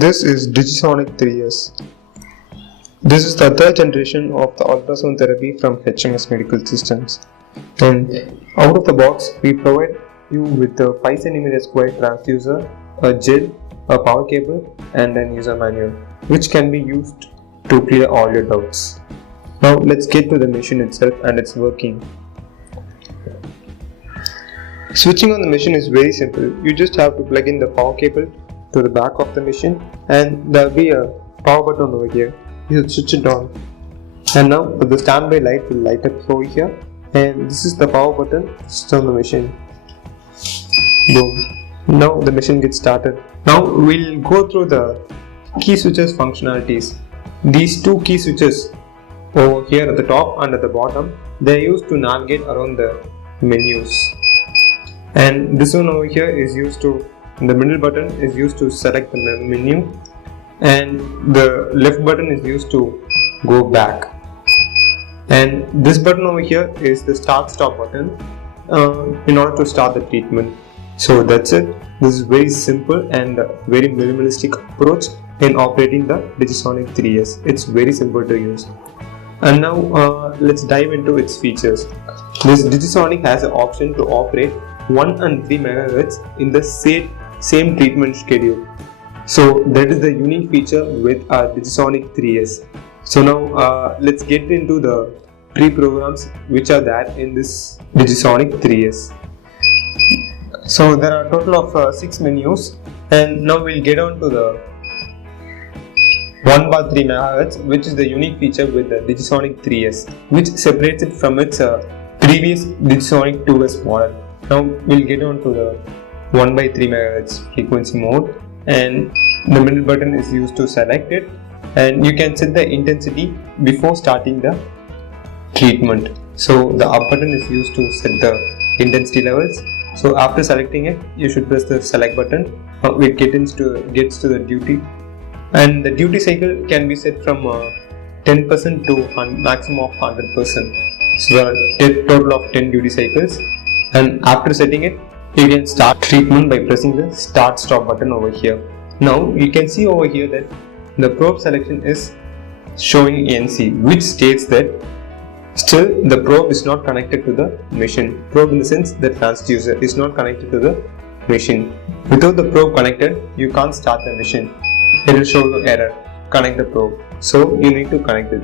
This is Digisonic 3S. This is the third generation of the ultrasound therapy from HMS Medical Systems. And out of the box, we provide you with a 5 cm square transducer, a gel, a power cable, and an user manual, which can be used to clear all your doubts. Now let's get to the machine itself and its working. Switching on the machine is very simple. You just have to plug in the power cable to the back of the machine, and there will be a power button over here. You should switch it on. And now the standby light will light up over here, and this is the power button. Switch on the machine. Boom. Now the machine gets started. Now we'll go through the key switches functionalities. These two key switches over here at the top and at the bottom, they are used to navigate around the menus. And this one over here is used to, the middle button is used to select the menu, and the left button is used to go back. And this button over here is the start stop button in order to start the treatment. So that's it. This is very simple and very minimalistic approach in operating the Digisonic 3S. It's very simple to use. And now let's dive into its features. This Digisonic has an option to operate 1 and 3 MHz in the same treatment schedule. So that is the unique feature with our Digisonic 3S. So now let's get into the pre-programs which are there in this Digisonic 3S. So there are a total of 6 menus, and now we'll get on to the 1/3 MHz, which is the unique feature with the Digisonic 3S, which separates it from its previous Digisonic 2S model. Now we'll get on to the 1/3 MHz frequency mode, and the middle button is used to select it, and you can set the intensity before starting the treatment. So the up button is used to set the intensity levels. So after selecting it, you should press the select button. It gets to the duty, and the duty cycle can be set from 10% to maximum of 100%. So there are a total of 10 duty cycles, and after setting it, you can start treatment by pressing the start stop button over here. Now you can see over here that the probe selection is showing NC, which states that still the probe is not connected to the machine. Probe in the sense the transducer is not connected to the machine. Without the probe connected, you can't start the machine. It will show the error, connect the probe. So you need to connect it.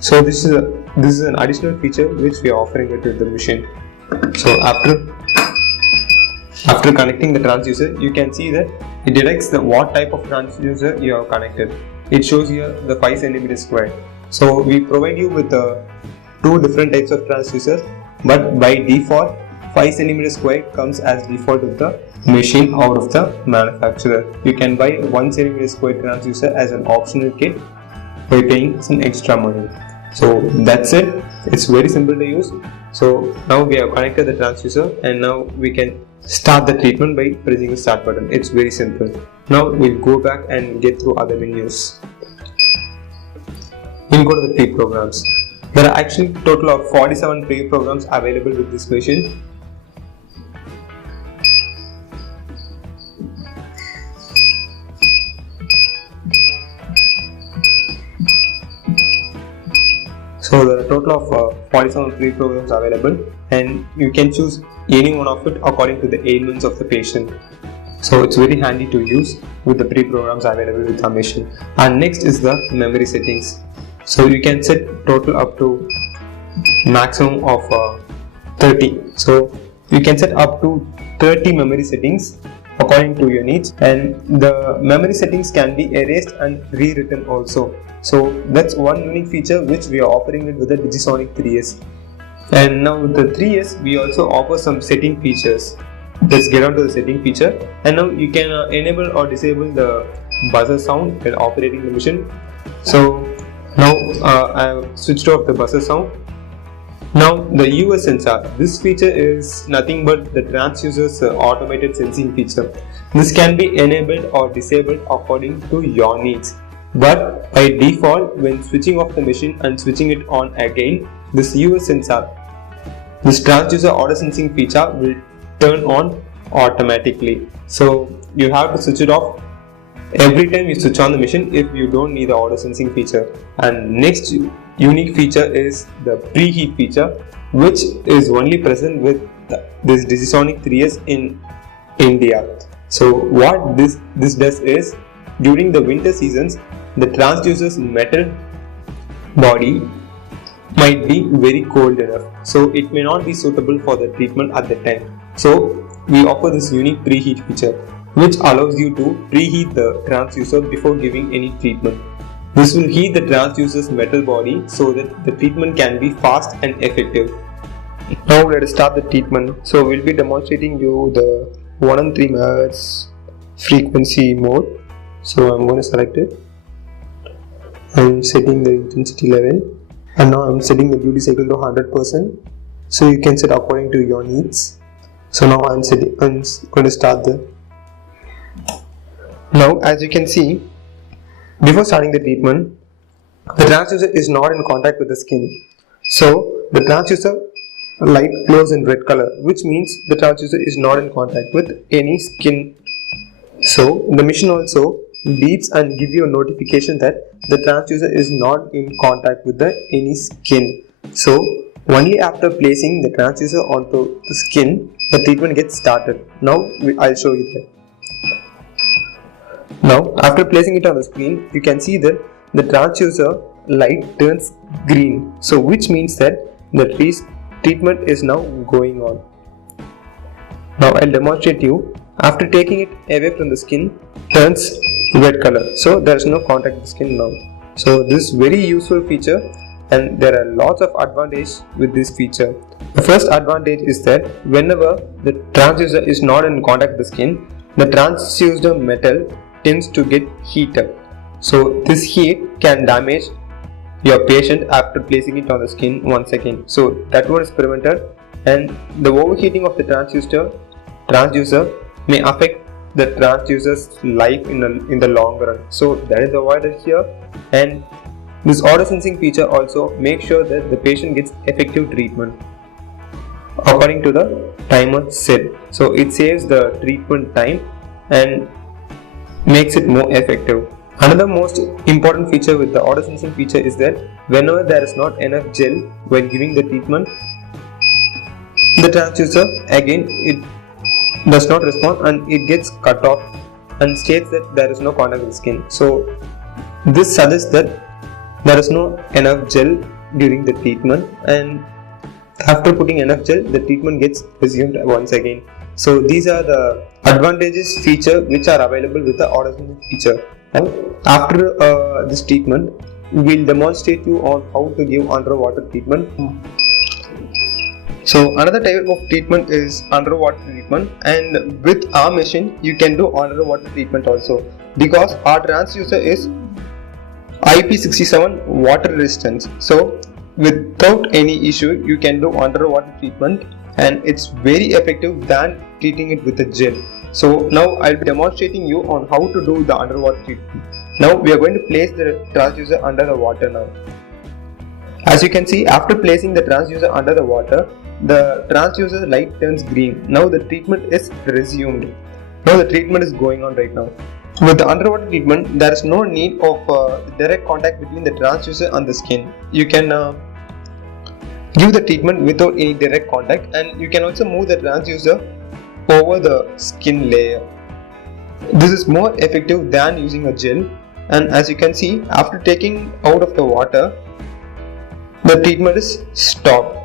So this is an additional feature which we are offering it to the machine. So after connecting the transducer, you can see that it detects what type of transducer you have connected. It shows here the 5 cm square. So we provide you with 2 different types of transducers, but by default 5 cm square comes as default of the machine out of the manufacturer. You can buy 1 cm square transducer as an optional kit by paying some extra money. So that's it. It's very simple to use. So now we have connected the transducer, and now we can start the treatment by pressing the start button. It's very simple. Now we'll go back and get through other menus. We'll go to the pre-programs. There are actually a total of 47 pre-programs available with this machine. So there are a total of 47 pre-programs available, and you can choose any one of it according to the ailments of the patient. So it's very handy to use with the pre-programs available with our machine. And next is the memory settings. So you can set total up to maximum of 30. So you can set up to 30 memory settings according to your needs, and the memory settings can be erased and rewritten also. So that's one unique feature which we are offering it with the Digisonic 3S. And now with the 3S, we also offer some setting features. Let's get on to the setting feature. And now you can enable or disable the buzzer sound while operating the machine. So now I have switched off the buzzer sound. Now the US sensor. This feature is nothing but the transducer's automated sensing feature. This can be enabled or disabled according to your needs. But by default, when switching off the machine and switching it on again, this US sensor, this transducer auto sensing feature will turn on automatically. So you have to switch it off every time you switch on the machine if you don't need the auto sensing feature. And next unique feature is the preheat feature, which is only present with this Digisonic 3S in India. So what this does is, during the winter seasons, the transducer's metal body might be very cold enough, so it may not be suitable for the treatment at the time. So we offer this unique preheat feature, which allows you to preheat the transducer before giving any treatment. This will heat the transducer's metal body so that the treatment can be fast and effective. Now let us start the treatment. So we'll be demonstrating you the 1 and 3 MHz frequency mode. So I'm going to select it. I'm setting the intensity level, and now I'm setting the duty cycle to 100%. So you can set according to your needs. So now I'm going to start the. Now as you can see, before starting the treatment, the transducer is not in contact with the skin. So the transducer light glows in red color, which means the transducer is not in contact with any skin. So the machine also beeps and give you a notification that the transducer is not in contact with any skin. So only after placing the transducer onto the skin, the treatment gets started. Now I'll show you that. Now after placing it on the screen, you can see that the transducer light turns green, so which means that the treatment is now going on. Now I'll demonstrate you. After taking it away from the skin, turns red color, so there is no contact with the skin now. So this is very useful feature, and there are lots of advantages with this feature. The first advantage is that whenever the transducer is not in contact with the skin, the transducer metal tends to get heated. So this heat can damage your patient after placing it on the skin once again. So that one is prevented, and the overheating of the transducer may affect the transducer's life in the long run. So that is avoided here, and this auto sensing feature also makes sure that the patient gets effective treatment according to the timer set. So it saves the treatment time and makes it more effective. Another most important feature with the auto sensing feature is that whenever there is not enough gel while giving the treatment, the transducer again it does not respond and it gets cut off and states that there is no contact with the skin. So this suggests that there is no enough gel during the treatment, and after putting enough gel, the treatment gets resumed once again. So these are the advantages feature which are available with the auto sensing feature. And after this treatment, we'll demonstrate you on how to give underwater treatment. So another type of treatment is underwater treatment, and with our machine you can do underwater treatment also, because our transducer is IP67 water resistant. So without any issue you can do underwater treatment, and it's very effective than treating it with a gel. So now I'll be demonstrating you on how to do the underwater treatment. Now we are going to place the transducer under the water now. As you can see, after placing the transducer under the water, the transducer light turns green. Now the treatment is resumed. Now the treatment is going on right now. With the underwater treatment, there is no need of direct contact between the transducer and the skin. You can give the treatment without any direct contact, and you can also move the transducer over the skin layer. This is more effective than using a gel, and as you can see, after taking out of the water, the treatment is stopped.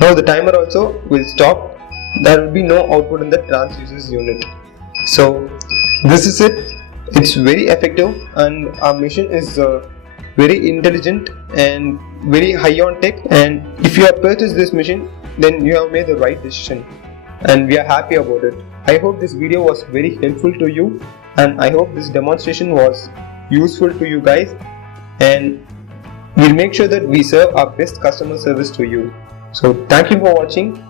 Now the timer also will stop. There will be no output in the transducer's unit. So this is it. It's very effective, and our machine is very intelligent and very high on tech, and if you have purchased this machine, then you have made the right decision, and we are happy about it. I hope this video was very helpful to you, and I hope this demonstration was useful to you guys, and we'll make sure that we serve our best customer service to you. So thank you for watching.